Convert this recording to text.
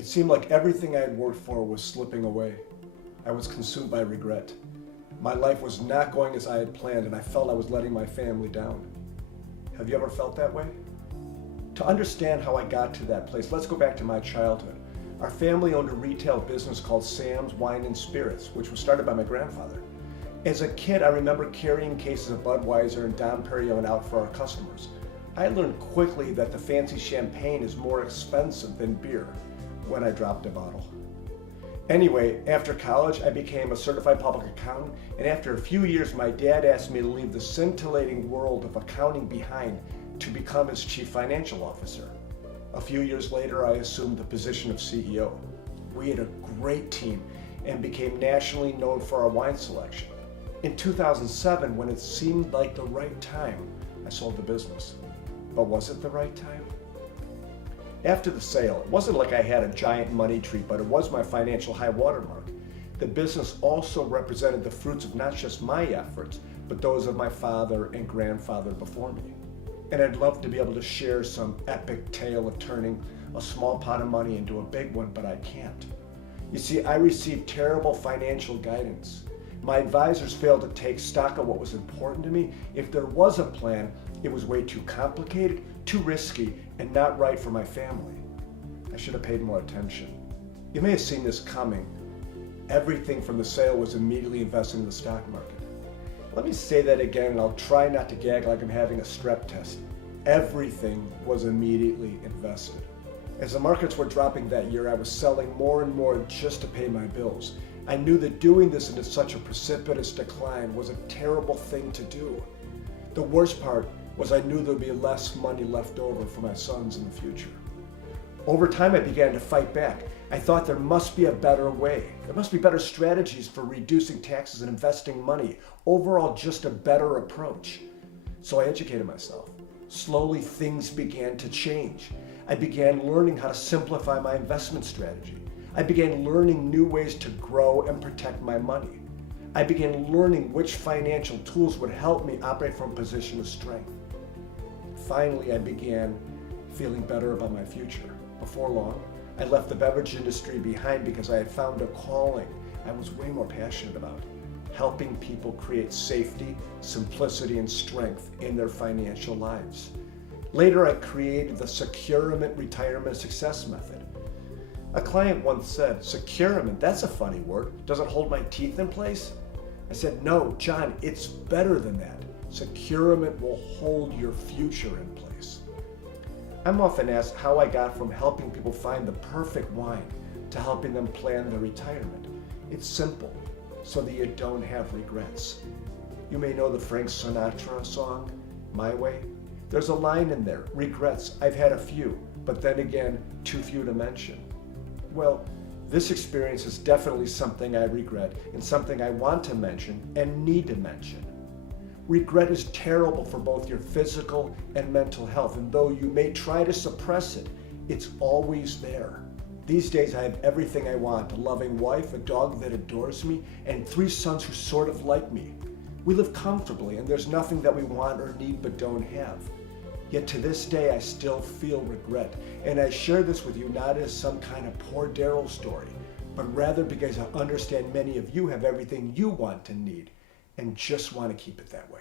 It seemed like everything I had worked for was slipping away. I was consumed by regret. My life was not going as I had planned, and I felt I was letting my family down. Have you ever felt that way? To understand how I got to that place, let's go back to my childhood. Our family owned a retail business called Sam's Wine and Spirits, which was started by my grandfather. As a kid, I remember carrying cases of Budweiser and Dom Perignon out for our customers. I learned quickly that the fancy champagne is more expensive than beer when I dropped a bottle. Anyway, after college, I became a certified public accountant, and after a few years, my dad asked me to leave the scintillating world of accounting behind to become his chief financial officer. A few years later, I assumed the position of CEO. We had a great team and became nationally known for our wine selection. In 2007, when it seemed like the right time, I sold the business. But was it the right time? After the sale, it wasn't like I had a giant money tree, but it was my financial high watermark. The business also represented the fruits of not just my efforts, but those of my father and grandfather before me. And I'd love to be able to share some epic tale of turning a small pot of money into a big one, but I can't. You see, I received terrible financial guidance. My advisors failed to take stock of what was important to me. If there was a plan, it was way too complicated, too risky, and not right for my family. I should have paid more attention. You may have seen this coming. Everything from the sale was immediately invested in the stock market. Let me say that again, and I'll try not to gag like I'm having a strep test. Everything was immediately invested. As the markets were dropping that year, I was selling more and more just to pay my bills. I knew that doing this into such a precipitous decline was a terrible thing to do. The worst part was I knew there'd be less money left over for my sons in the future. Over time, I began to fight back. I thought there must be a better way. There must be better strategies for reducing taxes and investing money. Overall, just a better approach. So I educated myself. Slowly, things began to change. I began learning how to simplify my investment strategy. I began learning new ways to grow and protect my money. I began learning which financial tools would help me operate from a position of strength. Finally, I began feeling better about my future. Before long, I left the beverage industry behind because I had found a calling I was way more passionate about, helping people create safety, simplicity, and strength in their financial lives. Later, I created the Securement Retirement Success Method. A client once said, "Securement, that's a funny word. Does it hold my teeth in place?" I said, "No, John, it's better than that. Securement will hold your future in place." I'm often asked how I got from helping people find the perfect wine to helping them plan their retirement. It's simple, so that you don't have regrets. You may know the Frank Sinatra song, "My Way." There's a line in there, "Regrets, I've had a few, but then again, too few to mention." Well, this experience is definitely something I regret and something I want to mention and need to mention. Regret is terrible for both your physical and mental health, and though you may try to suppress it, it's always there. These days I have everything I want, a loving wife, a dog that adores me, and 3 sons who sort of like me. We live comfortably, and there's nothing that we want or need but don't have. Yet to this day, I still feel regret, and I share this with you not as some kind of poor Daryl story, but rather because I understand many of you have everything you want and need, and just want to keep it that way.